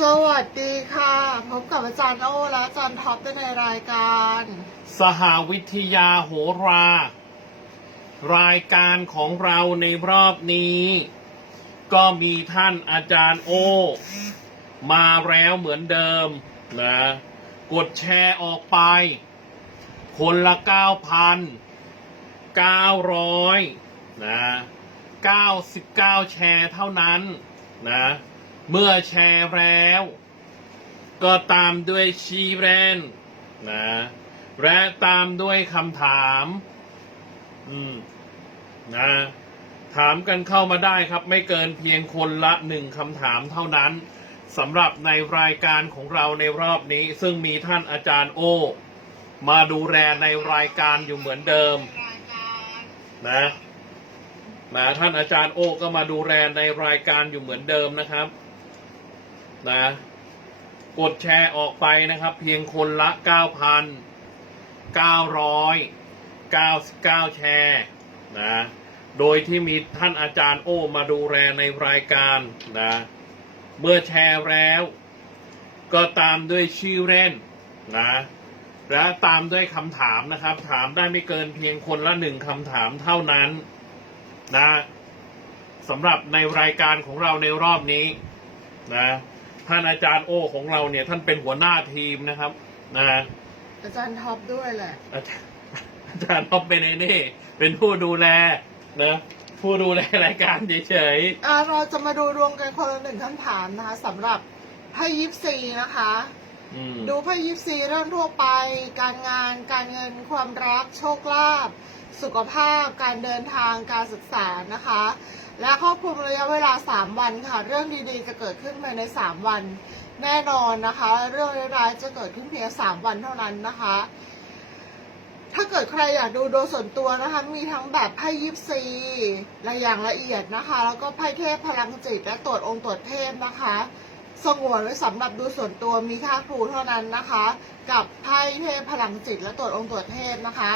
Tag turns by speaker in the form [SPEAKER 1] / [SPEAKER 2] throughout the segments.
[SPEAKER 1] สวัสดีค่ะ พบกับอาจารย์โอและอาจารย์ท็อปในรายการ
[SPEAKER 2] สหวิทยาโหรา รายการของเราในรอบนี้ ก็มีท่านอาจารย์โอ มาแล้วเหมือนเดิมนะ กดแชร์ออกไป คนละ 9,900นะ99 แชร์เท่านั้นนะ เมื่อแชร์แล้ว ก็ตามด้วยชีแรนนะและตามด้วยคำถาม อืมนะถามกันเข้ามาได้ครับ ไม่เกินเพียงคนละหนึ่งคำถามเท่านั้นสำหรับในรายการของเราในรอบนี้ ซึ่งมีท่านอาจารย์โอ มาดูแลในรายการอยู่เหมือนเดิม นะนะท่านอาจารย์โอก็มาดูแลในรายการอยู่เหมือนเดิมนะครับ นะ กดแชร์ออกไปนะครับ เพียงคนละ 9,999 แชร์นะ โดยที่มีท่านอาจารย์โอมาดูแลในรายการนะ เมื่อแชร์แล้ว ก็ตามด้วยชื่อเล่นนะ และตามด้วยคำถามนะครับ ถามได้ไม่เกินเพียงคนละหนึ่งคำถามเท่านั้นนะสำหรับในรายการของเราในรอบนี้นะ ท่านอาจารย์โอของเราเนี่ย ท่านเป็นหัวหน้าทีมนะครับนะ
[SPEAKER 1] อาจารย์ท็อปด้วยแหละ
[SPEAKER 2] อาจารย์อาจารย์ท็อปเป็นไอ้นี่ เป็นผู้ดูแลนะผู้ดูแลรายการเฉย
[SPEAKER 1] อ่าเราจะมาดูรวมกันคนละหนึ่งคำถามนะคะสำหรับไพ่ยิปซีนะคะ
[SPEAKER 2] ๆอืม
[SPEAKER 1] ดูไพ่ยิปซีเรื่องทั่วไป การงาน การเงิน ความรัก โชคลาภ สุขภาพ การเดินทาง การศึกษานะคะ และครอบคลุมระยะเวลา 3 วันค่ะ เรื่องดีๆ จะเกิดขึ้นภายใน 3 วัน แน่นอนนะคะ เรื่องร้ายๆจะเกิดขึ้นเพียง 3 วันเท่านั้นนะคะ ถ้าเกิดใครอยากดูโดยส่วนตัวนะคะ มีทั้งแบบไพ่ยิปซีและอย่างละเอียดนะคะ แล้วก็ไพ่เทพพลังจิตและตรวจองค์ตรวจเทพนะคะสงวนไว้สำหรับดูส่วนตัวมีค่าครูเท่านั้นนะคะ กับไพ่เทพพลังจิตและตรวจองค์ตรวจเทพนะคะ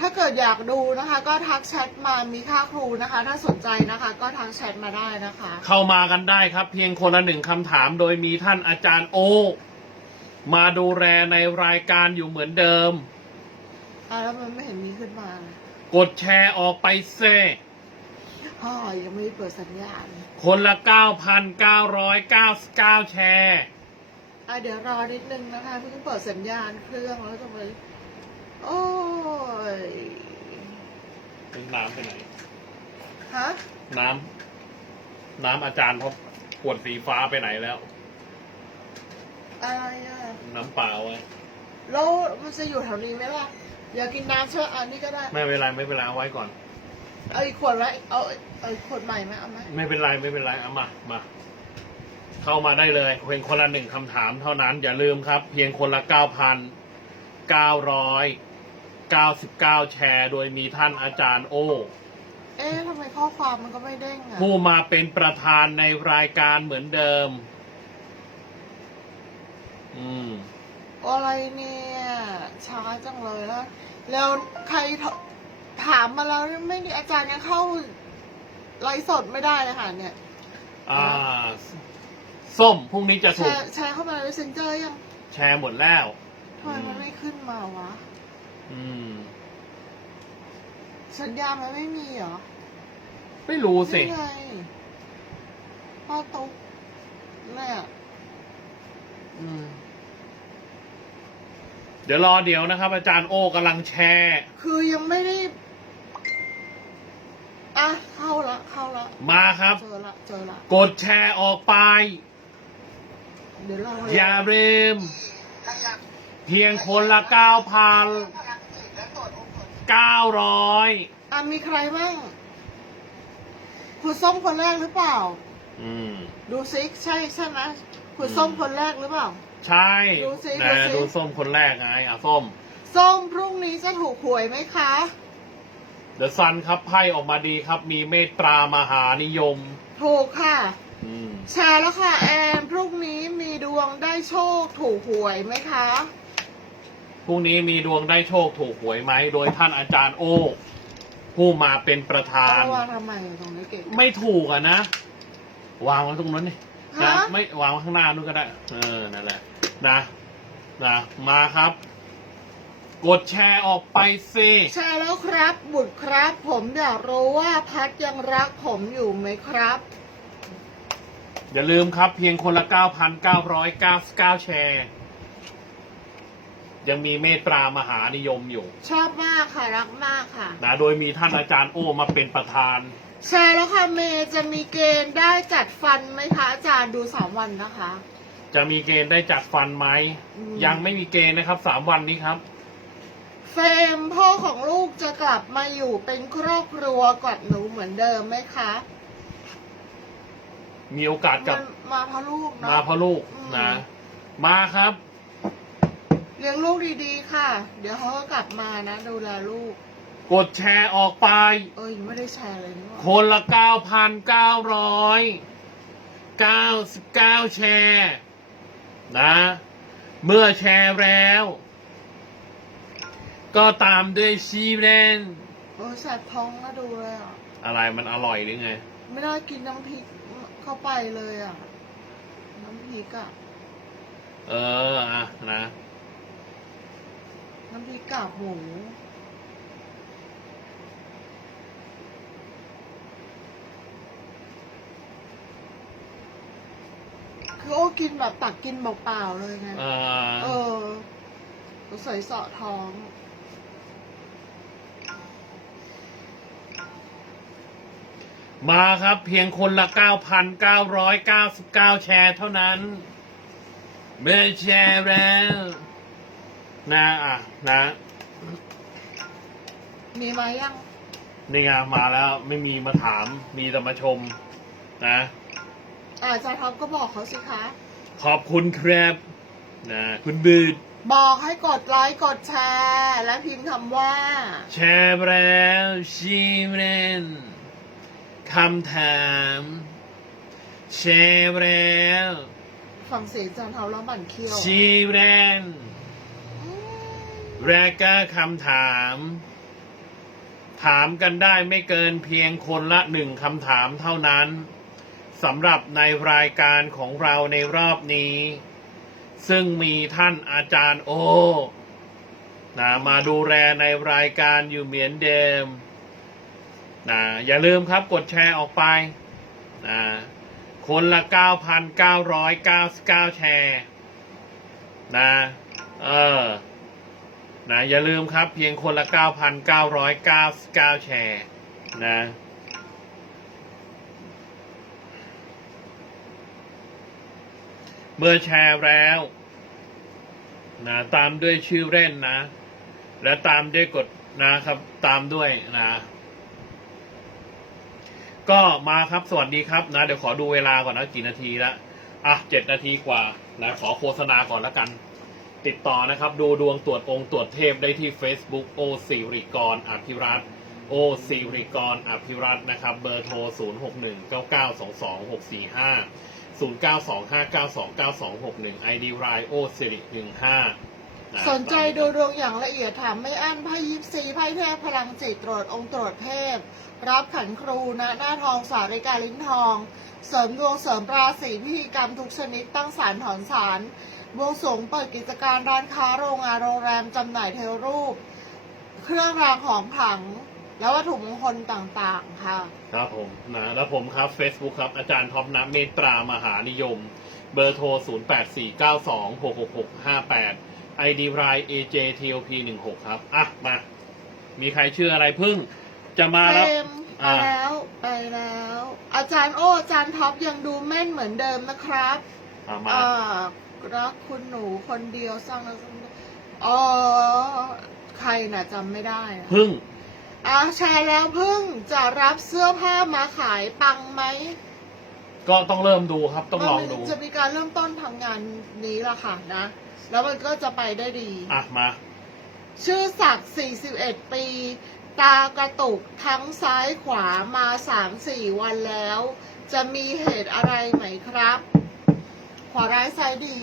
[SPEAKER 1] ถ้าเกิดอยากดูนะคะ ก็ทักแชทมามีค่าครูนะคะ ถ้าสนใจนะคะ ก็ทักแชทมาได้นะคะ
[SPEAKER 2] เข้ามากันได้ครับ เพียงคนละหนึ่งคำถาม โดยมีท่านอาจารย์โอ มาดูแลในรายการอยู่เหมือนเดิม
[SPEAKER 1] อ่าแล้วมันไม่เห็นมีขึ้นมาเลย
[SPEAKER 2] กดแชร์ออกไปเซ
[SPEAKER 1] พ่อยังไม่ได้เปิดสัญญาณ
[SPEAKER 2] คนละ 9,999 แชร์
[SPEAKER 1] อะเดี๋ยวรอนิดนึงนะคะเพิ่งเปิดสัญญาณเครื่องแล้วจะไป โอ้ย
[SPEAKER 2] น้ำไปไหน
[SPEAKER 1] ฮะ
[SPEAKER 2] น้ำ น้ำอาจารย์เขาขวดสีฟ้าไปไหนแล้ว
[SPEAKER 1] อะไรอะ
[SPEAKER 2] น้ำเปล่าไว้
[SPEAKER 1] แล้วมันจะอยู่แถวนี้ไหมล่ะอยากกินน้ำเชื่ออันนี้ก็ได้
[SPEAKER 2] ไม่เป็นไรไม่เป็นไรเอาไว้ก่อน
[SPEAKER 1] เอาอีกขวดไว้เอาเอาอีกขวดใหม่ไหมเอาไหม
[SPEAKER 2] ไม่เป็นไรไม่เป็นไรเอามามา เข้ามาได้เลยเพียงคนละหนึ่งคำถามเท่านั้น อย่าลืมครับ เพียงคนละเก้าพันเก้าร้อย เก้าสิบเก้าแชร์ โดยมีท่านอาจารย์โอ
[SPEAKER 1] เอ๊ะทำไมข้อความมันก็ไม่เด้งอะ
[SPEAKER 2] ผู้มาเป็นประธานในรายการเหมือนเดิม อืม
[SPEAKER 1] อะไรเนี่ยช้าจังเลยแล้วแล้วใครถถามมาแล้วไม่มีอาจารย์ยังเข้าไลฟ์สดไม่ได้เลยค่ะเนี่ย
[SPEAKER 2] อ่า ส้มพรุ่งนี้จะ
[SPEAKER 1] แช
[SPEAKER 2] ถูก
[SPEAKER 1] ร์แชร์เข้ามาใน messenger ยัง
[SPEAKER 2] แชร์หมดแล้ว
[SPEAKER 1] ทำไมมันไม่ขึ้นมาวะ
[SPEAKER 2] อืม
[SPEAKER 1] สัญญาณมันไม่มีเหรอ
[SPEAKER 2] ไม่รู้สิ
[SPEAKER 1] นี่ไงพ่อตุ๊กเนี่ย
[SPEAKER 2] อืม เดี๋ยวรอเดี๋ยวนะครับ อาจารย์โอกำลังแชร์
[SPEAKER 1] คือยังไม่ได้ อะ เข้าละ เข้าละ
[SPEAKER 2] มาครับ
[SPEAKER 1] เจอละ เจอละ
[SPEAKER 2] กดแชร์ออกไป
[SPEAKER 1] เดี๋ยวรอ
[SPEAKER 2] อย่าลืมเพียงคนละเก้าพัน เก้าร้อย
[SPEAKER 1] อะมีใครบ้างคุณส้มคนแรกหรือเปล่า
[SPEAKER 2] อืม
[SPEAKER 1] ดูซิใช่ใช่ไหมคุณส้มคนแรกหรือเปล่า
[SPEAKER 2] ใช่
[SPEAKER 1] ดูสิ
[SPEAKER 2] นะ
[SPEAKER 1] ดูสิ
[SPEAKER 2] ดูส้มคนแรกไงอะส้ม
[SPEAKER 1] ส้มพรุ่งนี้จะถูกหวยไหมคะ
[SPEAKER 2] เดอะซันครับไพ่ออกมาดีครับ มีเมตตามหานิยม
[SPEAKER 1] ถูกค่ะ
[SPEAKER 2] อืม
[SPEAKER 1] แชร์แล้วค่ะแอนพรุ่งนี้มีดวงได้โชคถูกหวยไหมคะ
[SPEAKER 2] พรุ่งนี้มีดวงได้โชคถูกหวยไหมโดยท่านอาจารย์โอผู้มาเป็นประธาน
[SPEAKER 1] เอาวางทำไมตรงนี้เก่ง
[SPEAKER 2] ไม่ถูกอะนะ วางไว้ตรงนั้นนี่
[SPEAKER 1] ฮ
[SPEAKER 2] นะ
[SPEAKER 1] ฮะ
[SPEAKER 2] ไม่วางไว้ข้างหน้านู่นก็ได้ เออนั่นแหละนะนะมาครับ กดแชร์ออกไปสิ
[SPEAKER 1] ใช่แล้วครับ บุตรครับ ผมอยากรู้ว่าพัดยังรักผมอยู่ไหมครับ
[SPEAKER 2] อย่าลืมครับ เพียงคนละ 9,999 แชร์ ยังมีเมตตามหานิยมอยู่
[SPEAKER 1] ชอบมากค่ะรักมากค่ะ
[SPEAKER 2] นะโดยมีท่านอาจารย์โอมาเป็นประธาน
[SPEAKER 1] ใช่แล้วค่ะเมย์จะมีเกณฑ์ได้จัดฟันไหมคะอาจารย์ดูสามวันนะคะ
[SPEAKER 2] จะมีเกณฑ์ได้จัดฟันไหม
[SPEAKER 1] อืม
[SPEAKER 2] ยังไม่มีเกณฑ์นะครับสามวันนี้ครับ
[SPEAKER 1] เฟรมพ่อของลูกจะกลับมาอยู่เป็นครอบครัวกับหนูเหมือนเดิมไหมคะ
[SPEAKER 2] มีโอกาสกลับ
[SPEAKER 1] มันมาเพราะลูกเนาะ
[SPEAKER 2] มาเพราะลูก
[SPEAKER 1] อืม
[SPEAKER 2] นะมาครับ
[SPEAKER 1] เลี้ยงลูกดีๆค่ะ เดี๋ยวเขาก็กลับมานะ ดูแลลูก
[SPEAKER 2] กดแชร์ออกไป
[SPEAKER 1] เอ้ยไม่ได้แชร์เลยนี่หว่า
[SPEAKER 2] คนละ 9,999 แชร์ นะ เมื่อแชร์แล้ว ก็ตามด้วยชีเรน
[SPEAKER 1] โอ้ยแสบท้องนะดูเลยอะ
[SPEAKER 2] อะไรมันอร่อยหรือไง
[SPEAKER 1] ไม่ได้กินน้ำพริกเข้าไปเลยอะ น้ำพริกอะ
[SPEAKER 2] เออ อะ นะ
[SPEAKER 1] น้ำพริกกากหมูคือโอ้กินแบบตักกินเปล่าๆเลยไง
[SPEAKER 2] เอ
[SPEAKER 1] เอ
[SPEAKER 2] อ
[SPEAKER 1] อใส่เสาะท้อง
[SPEAKER 2] มาครับเพียงคนละ 9,999 แชร์เท่านั้นเมื่อแชร์แล้ว นะอะนะ
[SPEAKER 1] มีไหมยัง
[SPEAKER 2] นี่ไงมาแล้วไม่มีมาถามมีแต่มาชม นะ
[SPEAKER 1] อาจารย์ท็อปก็บอกเขาสิคะ
[SPEAKER 2] ขอบคุณครับนะคุณบืด
[SPEAKER 1] บอกให้กดไลค์กดแชร์และพิมพ์คำว่า
[SPEAKER 2] แชร์แล้วชีเรนคำถาม แชร์แล้ว
[SPEAKER 1] ฟังเสียงอาจารย์ท็อปแล้วหมั่นเคี้ยว
[SPEAKER 2] ชีเรน
[SPEAKER 1] อืม
[SPEAKER 2] แรกก็คำถาม ถามกันได้ไม่เกินเพียงคนละหนึ่งคำถามเท่านั้นสำหรับในรายการของเราในรอบนี้ ซึ่งมีท่านอาจารย์โอนะมาดูแลในรายการอยู่เหมือนเดิมนะอย่าลืมครับกดแชร์ออกไปนะคนละ 9,999 แชร์นะเออ นะอย่าลืมครับเพียงคนละ 9,999 แชร์นะเมื่อแชร์แล้วนะตามด้วยชื่อเล่นนะ และตามด้วยกดนะครับตามด้วยนะ ก็มาครับสวัสดีครับนะ เดี๋ยวขอดูเวลาก่อนนะกี่นาทีละอะเจ็ดนาทีกว่านะขอโฆษณาก่อนแล้วกัน ติดต่อนะครับ ดูดวงตรวจองค์ตรวจเทพได้ที่ Facebook โอสิริกรอภิรัตโอสิริกรอภิรัตนะครับ เบอร์โทร 0 6 1 9 9 2 2 6 4 5 0 9 2 5 9 2 9 2 6 1 ID รายโอสิริ15
[SPEAKER 1] สนใจดูดวงอย่างละเอียดถามไม่อั้นไพ่ยิปซีไพ่เทพพลังจิตตรวจองค์ตรวจเทพ รับขันครูนะหน้าทองสาริกาลิ้นทอง เสริมดวงเสริมราศีพิธีกรรมทุกชนิดตั้งสารถอนสาร บวงสรวงเปิดกิจการร้านค้าโรงงานโรงแรมจำหน่ายเทวรูป เครื่องรางของขลัง และวัตถุมงคลต่างๆ ค่ะ
[SPEAKER 2] ครับผมนะแล้วผมครับ Facebook ครับ อาจารย์ท็อปนะเมตตามหานิยม เบอร์โทร 0 8 4 9 2 6 6 6 5 8 ID ราย AJTOP 1 6 ครับ อะ มา มีใครชื่ออะไรพึ่ง จะมา
[SPEAKER 1] เฟ
[SPEAKER 2] แล้ว
[SPEAKER 1] รมไป
[SPEAKER 2] อ่า
[SPEAKER 1] แล้วไปแล้ว อาจารย์โอ้อาจารย์ท็อปยังดูแม่นเหมือนเดิมนะครับ
[SPEAKER 2] อะมา
[SPEAKER 1] อ่า รักคุณหนูคนเดียวสร้างแล้วสร้างได้อ๋อใครน่ะจำไม่ได้อะ
[SPEAKER 2] พึ่ง
[SPEAKER 1] อ่าแชร์แล้วเพิ่งจะรับเสื้อผ้ามาขายปังไหม
[SPEAKER 2] ก็ต้องเริ่มดูครับ ต้องลองดู
[SPEAKER 1] มันจะมีการเริ่มต้นทำงานนี้ละค่ะนะ แล้วมันก็จะไปได้ดี
[SPEAKER 2] อะมา
[SPEAKER 1] ชื่อศักดิ์41 ปี ตากระตุกทั้งซ้ายขวามา 3-4 วันแล้ว จะมีเหตุอะไรไหมครับ ขวาร้ายซ้ายดี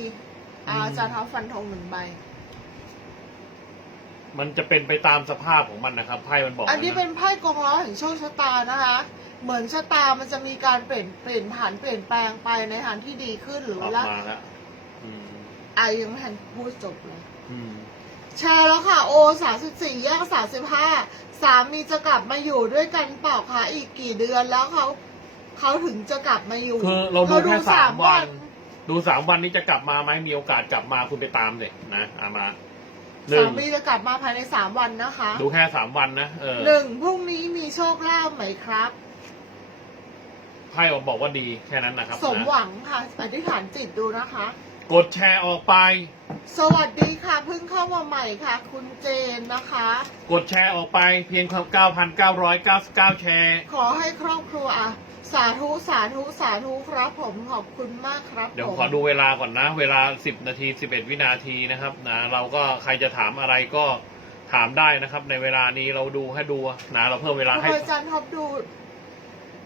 [SPEAKER 1] อาอาจารย์ท้าฟันธงหนึ่งใบ
[SPEAKER 2] มันจะเป็นไปตามสภาพของมันนะครับไพ่มันบอก
[SPEAKER 1] อันนี้ะเป็นไพ่กองล้อแห่งโชคชะตานะคะ เหมือนชะตามันจะมีการเปลี่ยนเปลี่ยนผ่านเปลี่ยนแปลงไปในทางที่ดีขึ้นหรือก
[SPEAKER 2] ลับ
[SPEAKER 1] ว่า
[SPEAKER 2] มาแล้วอืม
[SPEAKER 1] ไอยังไม่ทันพูดจบเลย
[SPEAKER 2] อืม
[SPEAKER 1] แชร์แล้วค่ะโอสามสิบสี่แยกสามสิบห้าสามีจะกลับมาอยู่ด้วยกันเปล่าคะอีกกี่เดือนแล้วเขาเขาถึงจะกลับมาอยู่
[SPEAKER 2] คือเราดูแค่สามวัน ดูสามวันนี้จะกลับมาไหมมีโอกาสกลับมาคุณไปตามเลยนะอามาหนึ่
[SPEAKER 1] สางมีจะกลับมาภายในสามวันนะคะ
[SPEAKER 2] ดูแค่สามวันนะเออ
[SPEAKER 1] หนึ่งพรุ่งนี้มีโชคลาภไหมครับ
[SPEAKER 2] ไพ่บอกว่าดีแค่นั้นนะครับ
[SPEAKER 1] สม
[SPEAKER 2] นะ
[SPEAKER 1] หวังค่ะอธิษฐานจิตดูนะคะ
[SPEAKER 2] กดแชร์ออกไป
[SPEAKER 1] สวัสดีค่ะเพิ่งเข้ามาใหม่ค่ะ คุณเจนนะคะ
[SPEAKER 2] กดแชร์ออกไปเพียง9,999 แชร์
[SPEAKER 1] ขอให้ครอบครัวอะสาธุสาธุสาธุครับผมขอบคุณมากครับ
[SPEAKER 2] เดี๋ยว
[SPEAKER 1] ผม
[SPEAKER 2] ขอดูเวลาก่อนนะ เวลา 10 นาที 11 วินาทีนะครับนะเราก็ใครจะถามอะไรก็ถามได้นะครับ ในเวลานี้เราดูให้ดูนะเราเพิ่มเวลา
[SPEAKER 1] ทำ
[SPEAKER 2] ให้
[SPEAKER 1] ไมจันท็อปดู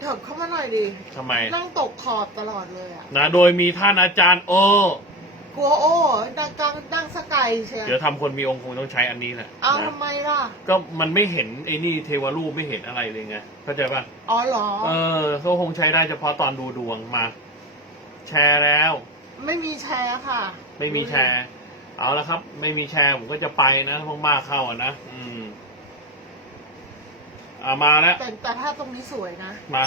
[SPEAKER 1] เถิบเข้ามาหน่อยดิ
[SPEAKER 2] ทำไม
[SPEAKER 1] นั่งตกขอบตลอดเลยอะ
[SPEAKER 2] นะโดยมีท่านอาจารย์โอ ก
[SPEAKER 1] ลัวโอ้ดังกลางดังสกายเชียว
[SPEAKER 2] เดี๋ยวทำคนมีองค์คงต้องใช้อันนี้แหละ
[SPEAKER 1] เอา
[SPEAKER 2] นะ
[SPEAKER 1] ทำไมล่ะ
[SPEAKER 2] ก็มันไม่เห็นไอ้นี่เทวรูปไม่เห็นอะไรเลยไงเข้าใจป่ะ
[SPEAKER 1] อ๋อเหรอ
[SPEAKER 2] เออเขาคงใช้ได้เฉพาะตอนดูดวงมา แชร์แล้ว
[SPEAKER 1] ไม่มีแชร์ค่ะ
[SPEAKER 2] ไม่มีแชร์ เอาละครับ ไม่มีแชร์ผมก็จะไปนะพวกมากเข้าอะนะอืมอ่ามาแล้ว
[SPEAKER 1] แต่แต่ถ้าตรงนี้สวยนะ
[SPEAKER 2] มา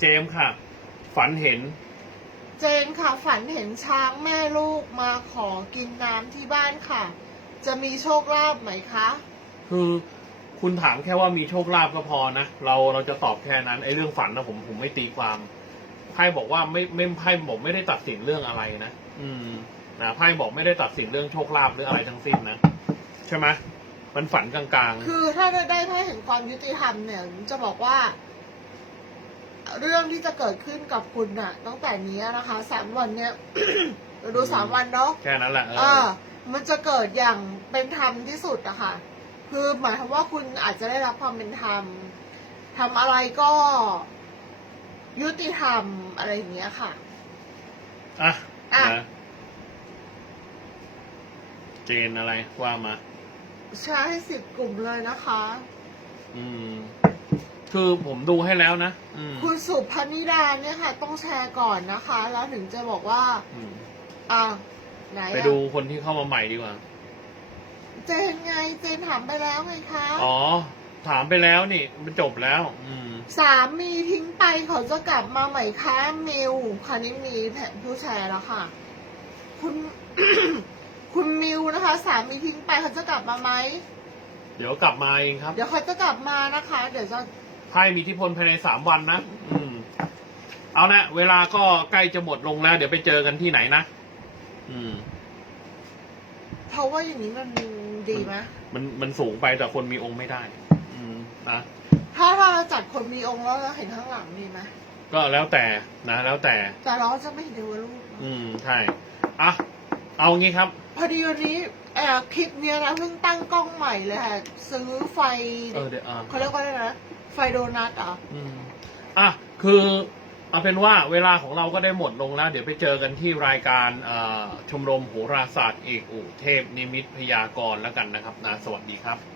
[SPEAKER 2] เจมส์ค่ะ ฝันเห็น
[SPEAKER 1] เจนค่ะฝันเห็นช้างแม่ลูกมาขอกินน้ำที่บ้านค่ะ จะมีโชคลาภไหมคะ
[SPEAKER 2] คือคุณถามแค่ว่ามีโชคลาภก็พอนะ เราเราจะตอบแค่นั้นไอ้เรื่องฝันนะผมผมไม่ตีความไพ่บอกว่าไม่ไม่ไพ่บอกไม่ได้ตัดสินเรื่องอะไรนะอืมนะไพ่บอกไม่ได้ตัดสินเรื่องโชคลาภหรืออะไรทั้งสิ้นนะใช่ไหมมันฝันกลางๆ
[SPEAKER 1] คือถ้าได้ได้ถ้าเห็นความยุติธรรมเนี่ยจะบอกว่า เรื่องที่จะเกิดขึ้นกับคุณน่ะ ตั้งแต่นี้นะคะสามวันเนี่ยเราดูสามวันเนาะ
[SPEAKER 2] แค่นั้นแหละเอ
[SPEAKER 1] อ่า
[SPEAKER 2] อ
[SPEAKER 1] มันจะเกิดอย่างเป็นธรรมที่สุดอะค่ะ คือหมายความว่าคุณอาจจะได้รับความเป็นธรรมทำอะไรก็ยุติธรรมอะไรอย่างเงี้ยค่ะ
[SPEAKER 2] อะ
[SPEAKER 1] อะ
[SPEAKER 2] นะเจนอะไรว่ามา
[SPEAKER 1] แชร์ให้สิบกลุ่มเลยนะคะ
[SPEAKER 2] อืม คือผมดูให้แล้วนะอืม
[SPEAKER 1] คุณสุพนิดาเนี่ยค่ะ ต้องแชร์ก่อนนะคะ แล้วถึงจะบอกว่า
[SPEAKER 2] อืม
[SPEAKER 1] อะไหน
[SPEAKER 2] ไป
[SPEAKER 1] อะ
[SPEAKER 2] ดูคนที่เข้ามาใหม่ดีกว่า
[SPEAKER 1] เจนไงเจนถามไปแล้วไงคะ
[SPEAKER 2] อ๋อ ถามไปแล้วนี่ มันจบแล้ว อืม
[SPEAKER 1] สามีทิ้งไปเขาจะกลับมาใหม่คะมิวคราวนี้มีแผนผู้แชร์แล้วค่ะ คุณ คุณมิวนะคะ สามีทิ้งไปเขาจะกลับมาไหม
[SPEAKER 2] เดี๋ยวกลับมาเองครับ
[SPEAKER 1] เดี๋ยวเขาจะกลับมานะคะ เดี๋ยวจะ
[SPEAKER 2] ไพ่มีอิทธิพลภายในสามวันนะอืม เอานะเวลาก็ใกล้จะหมดลงแล้ว เดี๋ยวไปเจอกันที่ไหนนะอืม
[SPEAKER 1] เพราะว่าอย่างนี้มันดีไหม
[SPEAKER 2] มันมันสูงไปแต่คนมีองค์ไม่ได้ อืมนะ
[SPEAKER 1] ถ้าถ้าเราจัดคนมีองค์แล้วเราเห็นข้างหลังดีไหม
[SPEAKER 2] ก็แล้วแต่นะแล้วแต่
[SPEAKER 1] แต่เราจะไม่เห็นเดวลูก
[SPEAKER 2] อืมใช่อะเอางี้ครับ
[SPEAKER 1] พอดีวันนี้แอบคลิปเนี้ยนะเพิ่งตั้งกล้องใหม่เลยค่ะ ซื้อไฟ
[SPEAKER 2] เออเดี๋ยวอะ
[SPEAKER 1] เขาเรียกว่าอะไรนะ ไฟโดนัทเหรอะ
[SPEAKER 2] อืมอะคือเอาเป็นว่าเวลาของเราก็ได้หมดลงแล้ว เดี๋ยวไปเจอกันที่รายการเอ่อชมรมโหราศาสตร์เอกอุเทพนิมิตพยากรณ์แล้วกันนะครับนะสวัสดีครับ